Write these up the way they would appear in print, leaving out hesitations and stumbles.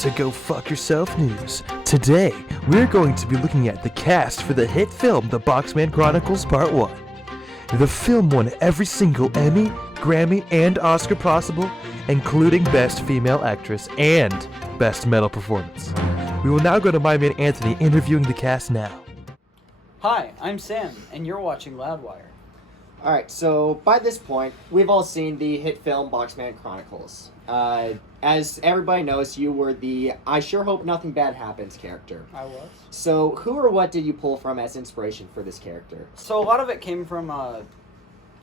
to Go Fuck Yourself News. Today, we're going to be looking at the cast for the hit film The Boxman Chronicles Part 1. The film won every single Emmy, Grammy, and Oscar possible, including Best Female Actress and Best Metal Performance. We will now go to my man Anthony interviewing the cast now. Hi, I'm Sam, and you're watching Loudwire. Alright, so by this point, we've all seen the hit film Boxman Chronicles. As everybody knows, you were the I sure hope nothing bad happens character. I was. So who or what did you pull from as inspiration for this character? So a lot of it came from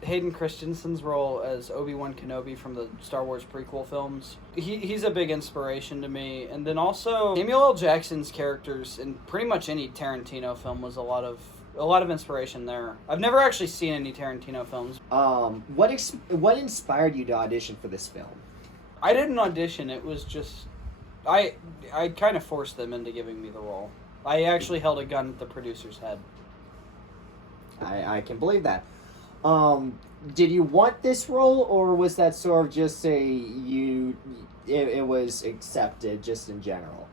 Hayden Christensen's role as Obi-Wan Kenobi from the Star Wars prequel films. He's a big inspiration to me. And then also, Samuel L. Jackson's characters in pretty much any Tarantino film was a lot of inspiration there. I've never actually seen any Tarantino films. What inspired you to audition for this film? I didn't audition. It was just I kind of forced them into giving me the role. I actually held a gun at the producer's head. I can believe that. Did you want this role, or was that sort of just it was accepted just in general?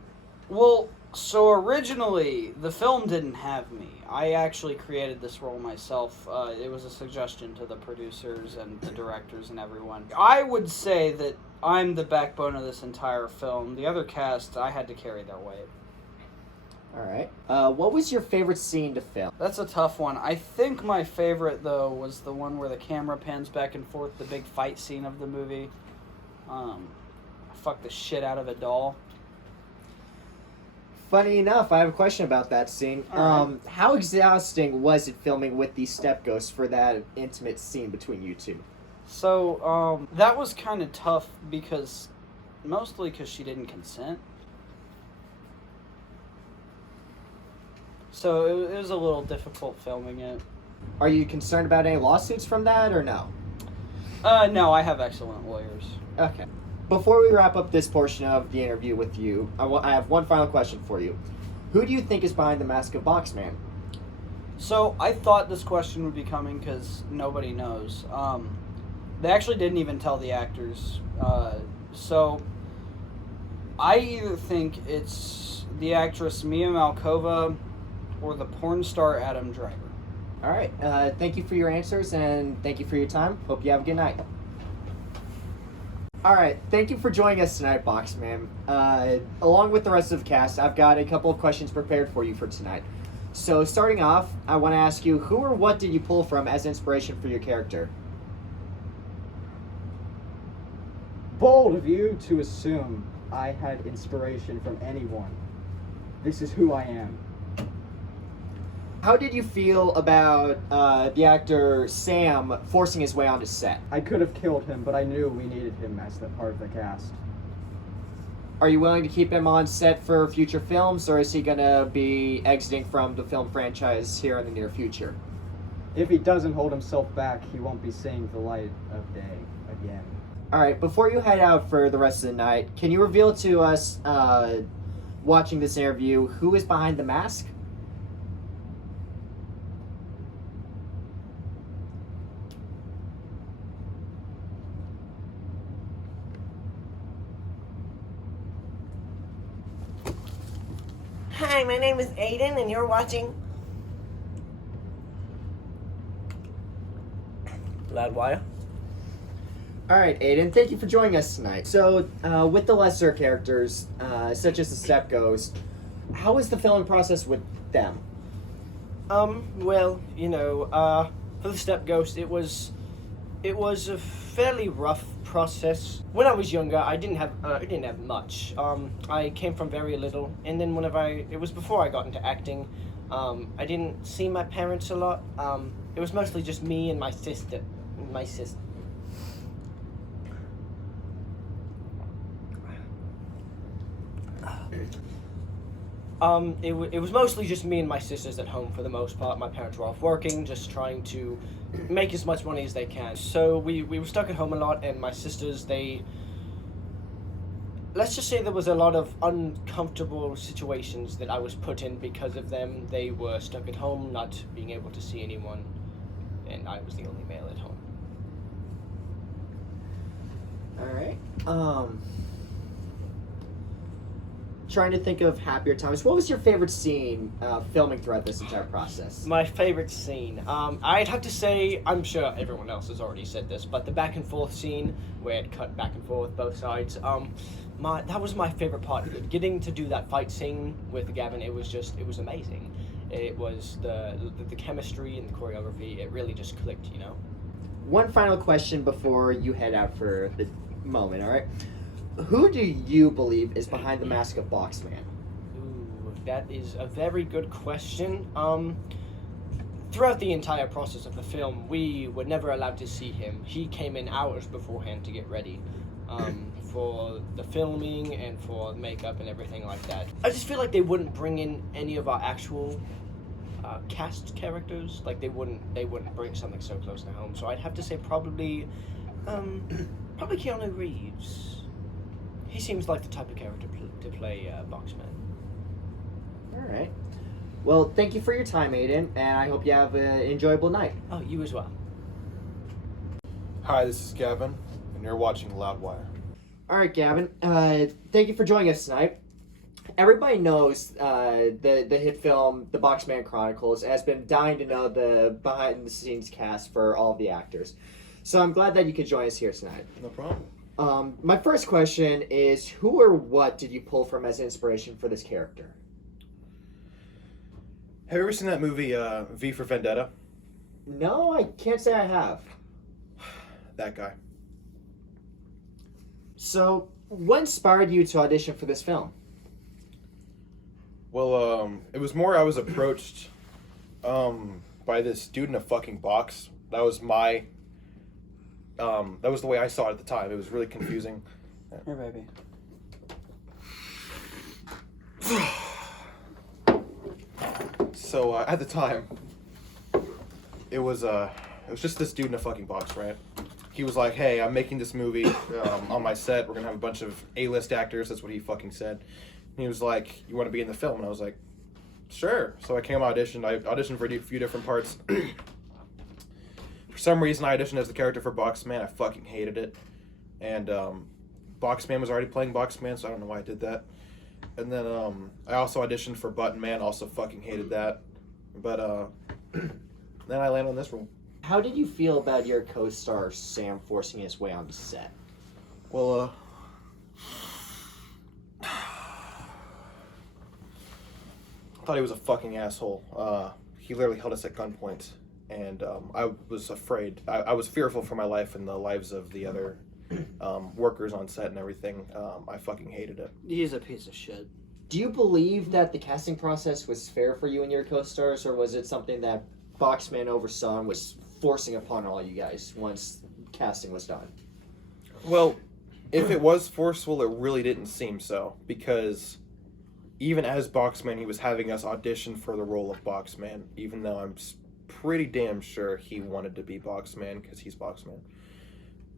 Well, so originally, the film didn't have me. I actually created this role myself. It was a suggestion to the producers and the directors and everyone. I would say that I'm the backbone of this entire film. The other cast, I had to carry their weight. Alright. What was your favorite scene to film? That's a tough one. I think my favorite, though, was the one where the camera pans back and forth, the big fight scene of the movie. I fucked the shit out of a doll. Funny enough, I have a question about that scene. Right. How exhausting was it filming with the step ghost for that intimate scene between you two? So, that was kind of tough mostly because she didn't consent. So it was a little difficult filming it. Are you concerned about any lawsuits from that, or no? No, I have excellent lawyers. Okay. Before we wrap up this portion of the interview with you, I have one final question for you. Who do you think is behind the mask of Boxman? So I thought this question would be coming because nobody knows. They actually didn't even tell the actors. So I either think it's the actress Mia Malkova or the porn star Adam Driver. All right. Thank you for your answers, and thank you for your time. Hope you have a good night. All right. Thank you for joining us tonight, Boxman. Along with the rest of the cast, I've got a couple of questions prepared for you for tonight. So starting off, I want to ask you, who or what did you pull from as inspiration for your character? Bold of you to assume I had inspiration from anyone. This is who I am. How did you feel about the actor Sam forcing his way onto set? I could have killed him, but I knew we needed him as the part of the cast. Are you willing to keep him on set for future films, or is he going to be exiting from the film franchise here in the near future? If he doesn't hold himself back, he won't be seeing the light of day again. All right, before you head out for the rest of the night, can you reveal to us, watching this interview, who is behind the mask? Hi, my name is Aiden, and you're watching Loudwire. All right, Aiden, thank you for joining us tonight. So, with the lesser characters, such as the Step Ghost, how was the filming process with them? Well, for the Step Ghost, it was a fairly rough process. When I was younger, I didn't have much. I came from very little, and then it was before I got into acting. I didn't see my parents a lot. It was mostly just me and my sister. It was mostly just me and my sisters at home for the most part. My parents were off working, just trying to make as much money as they can. So we were stuck at home a lot, and my sisters, let's just say there was a lot of uncomfortable situations that I was put in because of them. They were stuck at home, not being able to see anyone, and I was the only male at home. All right. trying to think of happier times. What was your favorite scene filming throughout this entire process? My favorite scene. I'd have to say, I'm sure everyone else has already said this, but the back and forth scene where it cut back and forth both sides. That was my favorite part. Getting to do that fight scene with Gavin, it was amazing. It was the chemistry and the choreography. It really just clicked, you know. One final question before you head out for the moment. All right. Who do you believe is behind the mask of Boxman? Ooh, that is a very good question. Throughout the entire process of the film, we were never allowed to see him. He came in hours beforehand to get ready for the filming and for makeup and everything like that. I just feel like they wouldn't bring in any of our actual cast characters. Like they wouldn't bring something so close to home. So I'd have to say probably Keanu Reeves. He seems like the type of character to play Boxman. All right. Well, thank you for your time, Aiden, and I hope you have an enjoyable night. Oh, you as well. Hi, this is Gavin, and you're watching Loudwire. All right, Gavin. Thank you for joining us tonight. Everybody knows the hit film, The Boxman Chronicles, has been dying to know the behind-the-scenes cast for all of the actors. So I'm glad that you could join us here tonight. No problem. My first question is, who or what did you pull from as inspiration for this character? Have you ever seen that movie, V for Vendetta? No, I can't say I have. That guy. So, what inspired you to audition for this film? Well, it was more I was approached by this dude in a fucking box. That was my... that was the way I saw it at the time. It was really confusing. Here, baby. So, at the time, it was just this dude in a fucking box, right? He was like, hey, I'm making this movie on my set. We're going to have a bunch of A-list actors. That's what he fucking said. And he was like, you want to be in the film? And I was like, sure. So I came auditioned. I auditioned for a few different parts. For some reason, I auditioned as the character for Boxman. I fucking hated it. And Boxman was already playing Boxman, so I don't know why I did that. And then I also auditioned for Button Man. Also fucking hated that. But then I landed on this role. How did you feel about your co-star Sam forcing his way onto set? Well, I thought he was a fucking asshole. He literally held us at gunpoint, and I was afraid. I was fearful for my life and the lives of the other workers on set and everything. I fucking hated it. He's a piece of shit. Do you believe that the casting process was fair for you and your co-stars, or was it something that Boxman oversaw and was forcing upon all you guys once casting was done? Well, if it was forceful, it really didn't seem so, because even as Boxman, he was having us audition for the role of Boxman, even though I'm pretty damn sure he wanted to be Boxman because he's Boxman.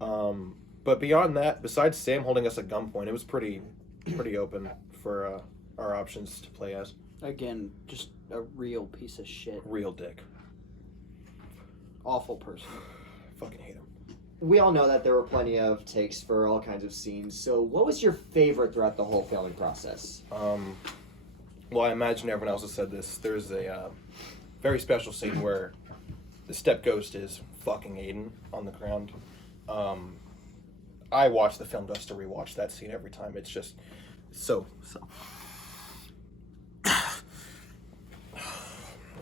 But beyond that, besides Sam holding us at gunpoint, it was pretty open for our options to play as. Again, just a real piece of shit. Real dick. Awful person. Fucking hate him. We all know that there were plenty of takes for all kinds of scenes, so what was your favorite throughout the whole filming process? Well, I imagine everyone else has said this. There's a very special scene where the step ghost is fucking Aiden on the ground. I watch the film just to rewatch that scene every time. It's just so.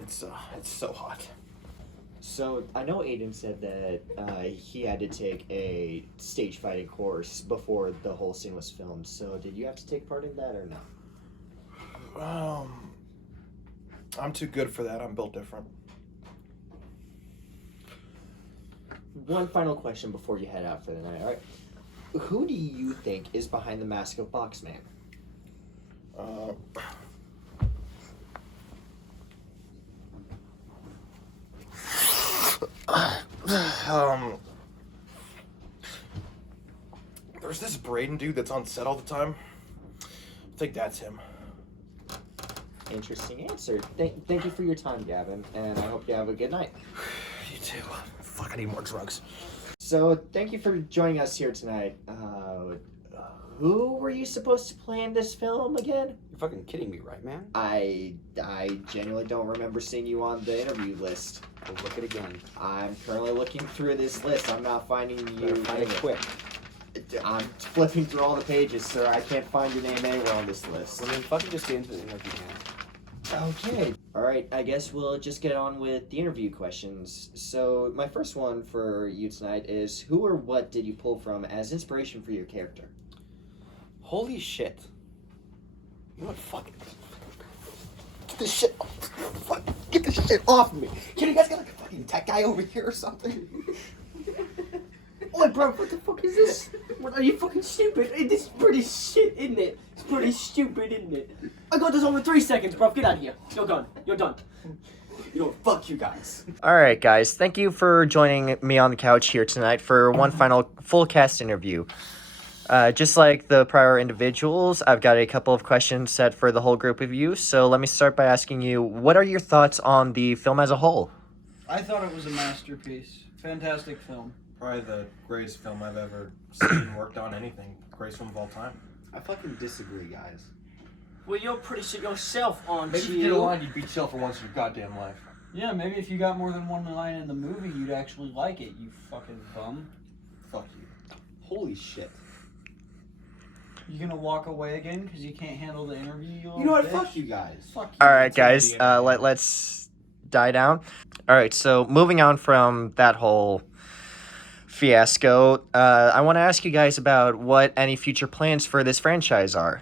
It's so hot. So, I know Aiden said that he had to take a stage fighting course before the whole scene was filmed, so did you have to take part in that or no? I'm too good for that. I'm built different. One final question before you head out for the night, alright? Who do you think is behind the mask of Boxman? There's this Braden dude that's on set all the time. I think that's him. Interesting answer. Thank you for your time, Gavin, and I hope you have a good night. You too. Fuck, I need more drugs. So, thank you for joining us here tonight. Who were you supposed to play in this film again? You're fucking kidding me, right, man? I genuinely don't remember seeing you on the interview list. We'll look it again. I'm currently looking through this list. I'm not finding you. Better find it quick. I'm flipping through all the pages, sir. I can't find your name anywhere on this list. Well, then fucking just get into the interview, man. Okay. Alright, I guess we'll just get on with the interview questions. So, my first one for you tonight is, who or what did you pull from as inspiration for your character? Holy shit. You know what? Fuck it. Get this shit off. Fuck. Get this shit off me. You guys got like a fucking tech guy over here or something? Oi, bro, what the fuck is this? What, are you fucking stupid? Hey, this is pretty shit, isn't it? It's pretty stupid, isn't it? I got this over 3 seconds, bro. Get out of here. You're done. You're done. You know, fuck you guys. Alright, guys. Thank you for joining me on the couch here tonight for one final full cast interview. Just like the prior individuals, I've got a couple of questions set for the whole group of you. So let me start by asking you, what are your thoughts on the film as a whole? I thought it was a masterpiece. Fantastic film. Probably the greatest film I've ever seen, worked on, anything. Greatest film of all time. I fucking disagree, guys. Well, you're pretty shit yourself, aren't Maybe if you did a line, you'd beat yourself for once in your goddamn life. Yeah, maybe if you got more than one line in the movie, you'd actually like it, you fucking bum. Fuck you. Holy shit. You gonna walk away again because you can't handle the interview, You know what? bitch? Fuck you guys. Fuck you. Alright, guys. Let's die down. Alright, so moving on from that whole fiasco, I want to ask you guys about what any future plans for this franchise are.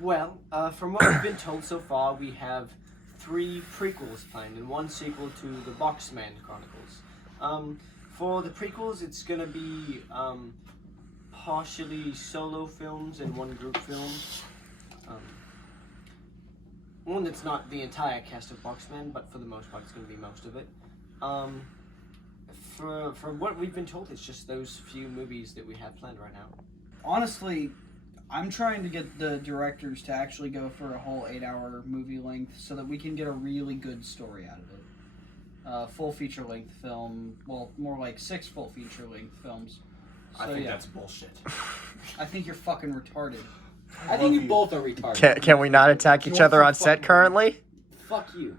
Well, from what we've been told so far, we have 3 prequels planned and 1 sequel to the Boxman Chronicles. For the prequels, it's gonna be, partially solo films and 1 group film. One that's not the entire cast of Boxman, but for the most part, it's gonna be most of it. For what we've been told, it's just those few movies that we have planned right now. Honestly, I'm trying to get the directors to actually go for a whole 8-hour movie length so that we can get a really good story out of it. Full feature length film, well, more like 6 full feature length films. So, I think yeah. that's bullshit. I think you're fucking retarded. I think you both are retarded. Can we not attack each other on set currently? Fuck you.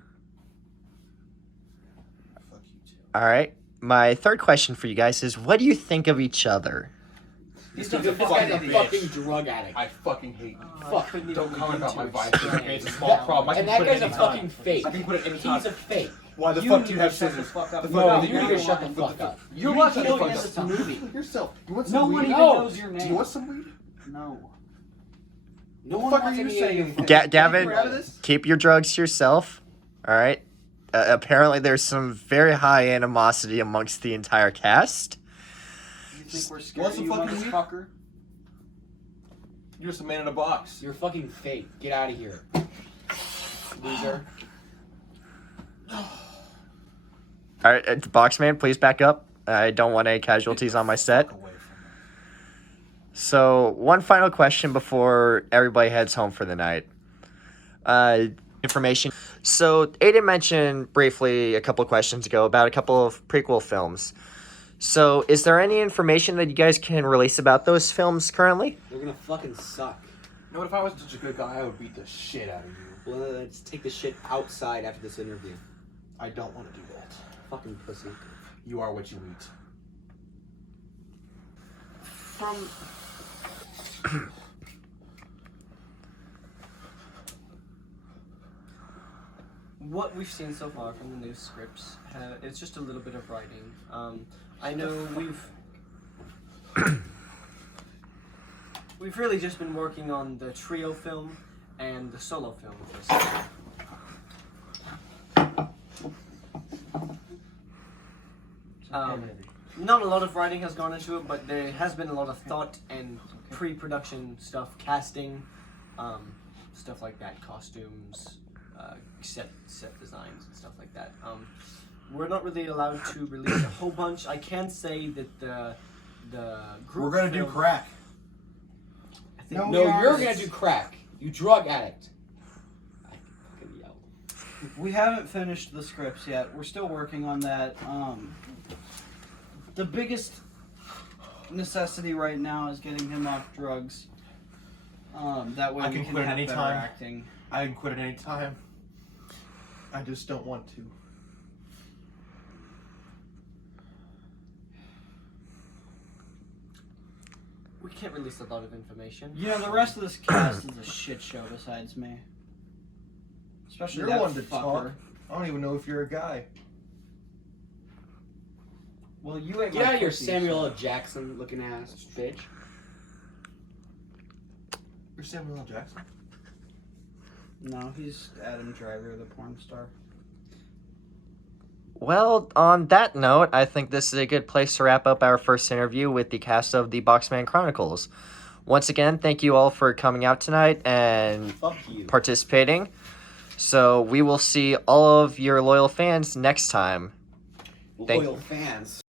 Fuck you too. Alright. My third question for you guys is, what do you think of each other? This guy's guy's a fucking a bitch. fucking drug addict. I fucking hate you. Fuck. Don't comment about my vice. Okay, it's a small problem. I And can that put it guy's a anytime. fucking fake. I can put it He's anytime. a fake. Why the You fuck need do you to have shut the scissors? fuck up. The No, fuck you need to shut the fuck up. You're You lucky need to to shut the get fuck this up. movie. Yourself. You want No some one weed? even No. knows your name. Do you want some weed? No. No What one the fuck are wants you any saying? anything. Gavin, We're out of this? keep your drugs to yourself. Alright. Apparently there's some very high animosity amongst the entire cast. You think we're scared Want of some you, fucking weed? motherfucker? You're just a man in a box. You're fucking fake. Get out of here. Loser. Alright, Boxman, please back up. I don't want any casualties on my set. Fuck away from me. So, one final question before everybody heads home for the night. Information. So, Aiden mentioned briefly a couple of questions ago about a couple of prequel films. So, is there any information that you guys can release about those films currently? They're gonna fucking suck. You know what? If I was such a good guy, I would beat the shit out of you. Well, let's take the shit outside after this interview. I don't want to do that. Fucking pussy. You are what you eat. From what we've seen so far from the new scripts, it's just a little bit of writing. I know we've really just been working on the trio film and the solo film for this. Not a lot of writing has gone into it, but there has been a lot of thought and pre-production stuff, casting, stuff like that, costumes, set designs and stuff like that. We're not really allowed to release a whole bunch. I can say that the group We're gonna do film- crack. I think No, No, we you're aren't. gonna do crack. You drug addict. I can fucking yell. We haven't finished the scripts yet. We're still working on that. The biggest necessity right now is getting him off drugs. That way I we can can quit at have any better time. acting. I can quit at any time. I just don't want to. We can't release a lot of information. You know, the rest of this cast is a shit show besides me. Especially You're that one to fucker. talk. I don't even know if you're a guy. Well, you ain't Get my out of your pussy, Samuel so- L. Jackson looking ass bitch. You're Samuel L. Jackson? No, he's Adam Driver, the porn star. Well, on that note, I think this is a good place to wrap up our first interview with the cast of the Boxman Chronicles. Once again, thank you all for coming out tonight and Fuck you. participating. So we will see all of your loyal fans next time. Loyal fans.